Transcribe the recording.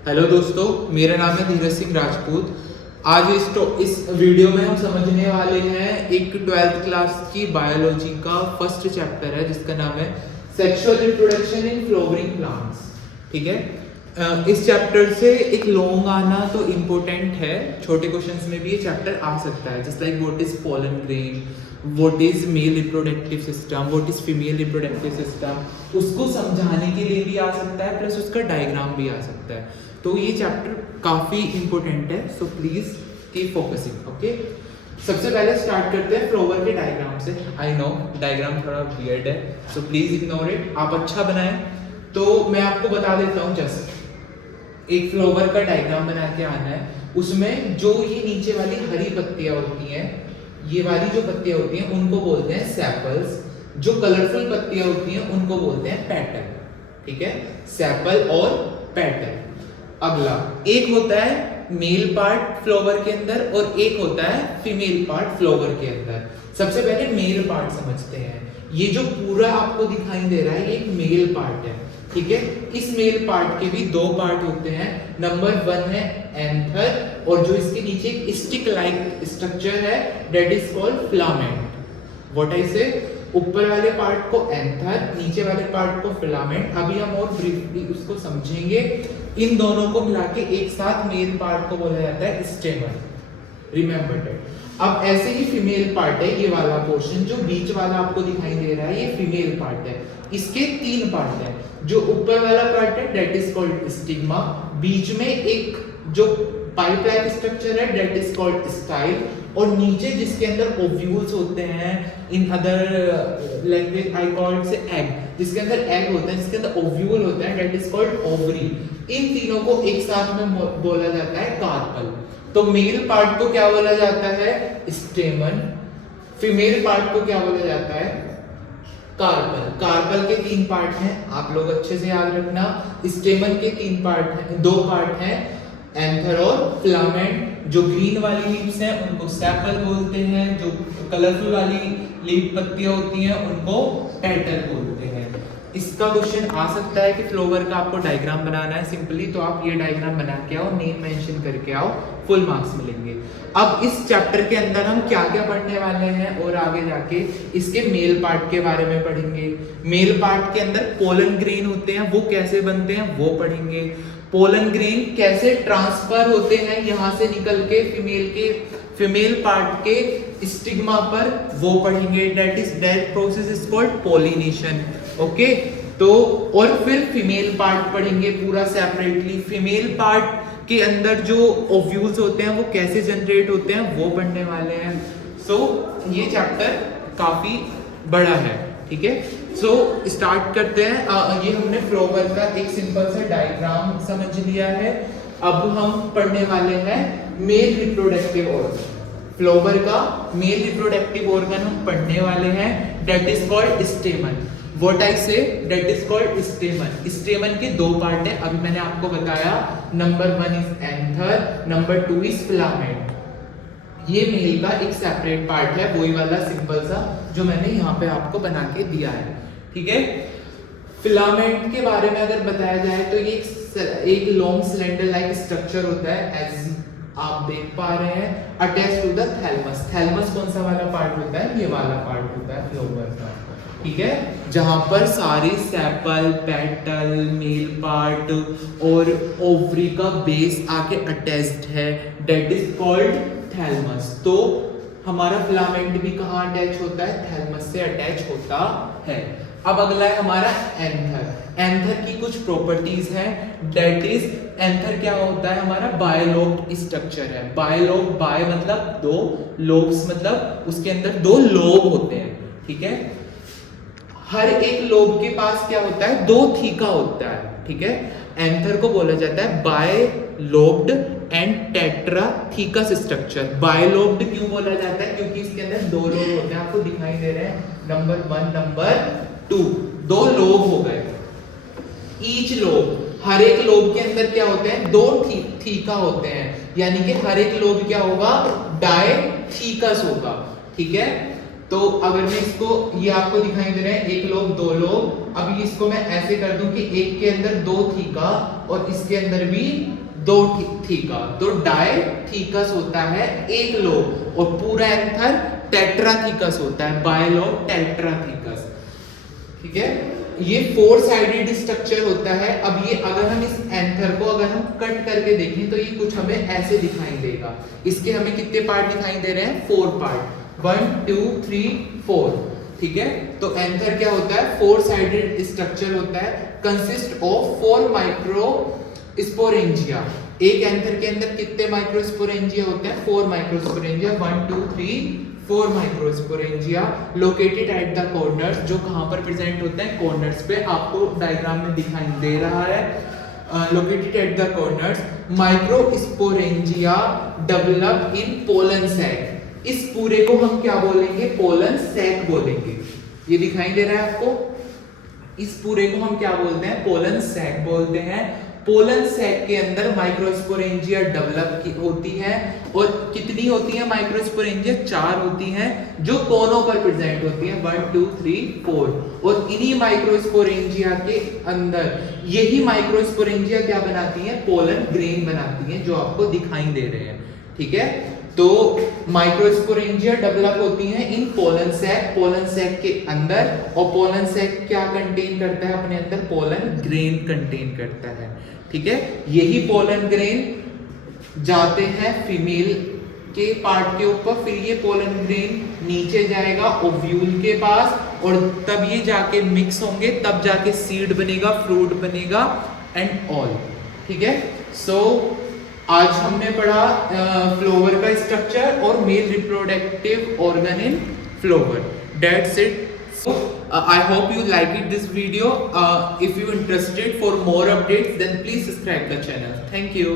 Hello दोस्तों, मेरा नाम है धीरज सिंह राजपूत। आज इस वीडियो में हम समझने वाले हैं एक 12th क्लास की बायोलॉजी का फर्स्ट चैप्टर है जिसका नाम है sexual reproduction in flowering plants. ठीक है। इस चैप्टर से एक लॉन्ग आना तो इम्पोर्टेंट है, छोटे क्वेश्चंस में भी ये चैप्टर आ सकता है। Just like what is pollen grain, what is male reproductive system, what is female reproductive system, उसको समझाने के लिए भी आ सकता है, प्लस उसका डायग्राम भी आ सकता है। तो ये चैप्टर काफी इंपॉर्टेंट है, so please keep focusing. Okay, सबसे पहले स्टार्ट करते हैं फ्लावर के डायग्राम से। आई नो डायग्राम थोड़ा वियर्ड है, सो प्लीज इग्नोर इट। आप अच्छा बनाएं तो मैं आपको बता देता हूँ। जैसे एक फ्लावर का डायग्राम बना के आना है, उसमें जो ये नीचे वाली हरी पत्तियां होती हैं, ये वाली जो पत्तियां होती हैं उनको बोलते हैं सेपल्स। जो कलरफुल पत्तियां होती हैं उनको बोलते हैं पेटल। ठीक है, सेपल और पेटल। अगला एक होता है मेल पार्ट फ्लावर के अंदर और एक होता है फीमेल पार्ट फ्लावर के अंदर। सबसे पहले मेल पार्ट समझते हैं। ये जो पूरा आपको दिखाई दे रहा है ये एक मेल पार्ट है। ठीक है, इस मेल पार्ट के भी दो पार्ट होते हैं। नंबर 1 है एंथर, और जो इसके नीचे एक स्टिक लाइक स्ट्रक्चर है that is called filament. What I से, ऊपर वाले पार्ट को एंथर, नीचे वाले पार्ट को फिलामेंट। अभी हम और ब्रीफली उसको समझेंगे। इन दोनों को मिला के एक साथ मेल पार्ट को बोला जाता है स्टेमन। Remember that. अब ऐसे ही फीमेल पार्ट है, ये वाला पोर्शन जो बीच वाला आपको दिखाई दे रहा है ये फीमेल पार्ट है। इसके 3 पार्ट है। जो ऊपर वाला पार्ट है दैट इज कॉल्ड स्टिग्मा, बीच में एक जो पाइप लाइक स्ट्रक्चर है दैट इज कॉल्ड स्टाइल, और नीचे जिसके अंदर ओव्यूल्स होते हैं, in other language I call it से एग, जिसके अंदर एग होता है, जिसके अंदर ओव्यूल होता है दैट इज कॉल्ड ओवरी। इन तीनों को एक साथ में बोला जाता है कार्पल। तो मेल पार्ट को क्या बोला जाता है, स्टेमन। फीमेल पार्ट को क्या बोला जाता है, कार्पल। कार्पल के 3 पार्ट हैं, आप लोग अच्छे से याद रखना। स्टेमन के 3 पार्ट हैं, 2 पार्ट हैं, एंथर और फिलामेंट। जो ग्रीन वाली लीव्स हैं उनको सेपल बोलते हैं, जो कलरफुल वाली लीफ पत्तियां होती हैं उनको पेटल बोलते हैं। इसका क्वेश्चन आ सकता है कि फ्लावर का आपको डायग्राम बनाना है सिंपली, तो आप ये डायग्राम बना के आओ, नेम मेंशन करके आओ, फुल मार्क्स मिलेंगे। अब इस चैप्टर के अंदर हम क्या क्या पढ़ने वाले हैं और आगे जाके इसके मेल पार्ट के बारे में पढ़ेंगे। मेल पार्ट के अंदर पोलन ग्रेन होते हैं, वो कैसे बनते हैं वो पढ़ेंगे। पोलन ग्रेन कैसे ट्रांसफर होते हैं यहाँ से निकल के फीमेल पार्ट के स्टिग्मा पर, वो पढ़ेंगे। That process is called pollination. Okay, तो और फिर फीमेल पार्ट पढ़ेंगे पूरा सेपरेटली। फीमेल पार्ट के अंदर जो ओव्यूल्स होते हैं वो कैसे जनरेट होते हैं वो पढ़ने वाले हैं। सो ये चैप्टर काफी बड़ा है। ठीक है, सो स्टार्ट करते हैं। ये हमने फ्लावर का एक सिंपल सा डायग्राम समझ लिया है। अब हम पढ़ने वाले हैं मेल रिप्रोडक्टिव ऑर्गन। फ्लावर का मेल रिप्रोडक्टिव ऑर्गन हम पढ़ने वाले हैं, that is called स्टेमन। What I say, that is called stamen. Stamen के 2 पार्ट है, अभी मैंने आपको बताया। Number 1 is anther, number 2 is filament. ये मेल का एक सेपरेट पार्ट है, वही वाला सिंपल सा जो मैंने यहाँ पे आपको बना के दिया है। ठीक है, फिलामेंट के बारे में अगर बताया जाए तो ये एक लॉन्ग सिलेंडर लाइक स्ट्रक्चर होता है, एज आप देख पा रहे हैं, attach to the thalamus. Thalamus कौन सा वाला पार्ट होता है, ये वाला पार्ट होता है फ्लावर का। ठीक है, जहां पर सारी सेपल, पेटल, मेल पार्ट और ओवरी का बेस आके अटैच्ड है, दैट इज कॉल्ड थैलमस। तो हमारा फिलामेंट भी कहाँ अटैच होता है, थैलमस से अटैच होता है। अब अगला है हमारा एंथर। एंथर की कुछ प्रॉपर्टीज हैं, दैट इज एंथर क्या होता है, हमारा बायलोब्ड स्ट्रक्चर है। बायलोब, बाय मतलब 2, लोब्स मतलब उसके अंदर 2 लोब होते हैं। ठीक है, हर एक लोब के पास क्या होता है, 2 थीका होता है। ठीक है, एंथर को बोला जाता है बायलोब्ड एंड टेट्राथीकस स्ट्रक्चर। बायलोब्ड क्यों बोला जाता है, क्योंकि इसके अंदर 2 लोब होते हैं, आपको दिखाई दे रहे हैं, नंबर 1, नंबर 2, 2 लोब हो गए। ईच लोब, हर एक लोब के अंदर क्या होते हैं, 2 थीका होते हैं, यानी कि हर एक लोब क्या होगा, डायथीकस होगा। ठीक है, तो अगर मैं इसको, ये आपको दिखाई दे रहे हैं, 1 लोब, 2 लोब, अभी इसको मैं ऐसे कर दूं कि एक के अंदर 2 थीका और इसके अंदर भी 2 थीका, तो डायथीकस होता है एक लोब और पूरा एंथर टेट्राथीकस होता है, बायलोब टेट्राथीकस। ठीक है, ये 4 साइडेड स्ट्रक्चर होता है। अब ये अगर हम इस एंथर को अगर हम कट करके देखें तो ये कुछ हमें ऐसे दिखाई देगा। इसके हमें कितने पार्ट दिखाई दे रहे हैं? 4 पार्ट, 1 2 3 4। ठीक है, तो एंथर क्या होता है? 4 साइडेड स्ट्रक्चर होता है, कंसिस्ट ऑफ 4 माइक्रोस्पोरेंजिया। एक एंथर के अंदर कितने माइक्रोस्पोरेंजिया होते हैं? 4 microsporangia, 1 2 3 4 microsporangia located at the corners, जो कहां पर प्रेजेंट होते हैं? कॉर्नर्स पे। आपको डायग्राम में दिखाई दे रहा है, located at the corners. Microsporangia develop in pollen sac. इस पूरे को हम क्या बोलेंगे? पोलन सैक बोलेंगे। ये दिखाई दे रहा है आपको? इस पूरे को हम क्या बोलते हैं? पोलन सैक बोलते हैं। पोलन सैक के अंदर माइक्रोस्पोरेंजिया डेवलप होती है, और कितनी होती है माइक्रोस्पोरेंजिया? 4 होती हैं, जो कोनों पर प्रेजेंट होती हैं, 1 2 3 4। और इन्हीं माइक्रोस्पोरेंजिया के अंदर यही माइक्रोस्पोरेंजिया क्या बनाती हैं? पोलन ग्रेन बनाती हैं, जो आपको दिखाई दे रहे हैं। ठीक है, तो माइक्रोस्पोरेंजिया डेवलप होती हैं इन पोलन सैक के अंदर, और पोलन सैक क्या कंटेन करता है अपने अंदर? पोलन ग्रेन कंटेन करता है। ठीक है, यही पोलन ग्रेन जाते हैं फीमेल के पार्ट के ऊपर, फिर ये पोलन ग्रेन नीचे जाएगा ओव्यूल के पास, और तब ये जाके मिक्स होंगे, तब जाके सीड बनेगा, फ्रूट बनेगा एंड ऑल। ठीक है, सो आज हमने पढ़ा फ्लावर का स्ट्रक्चर और male reproductive organ in flower. That's it. I hope you liked this video. If you interested for more updates, then please subscribe the channel. Thank you.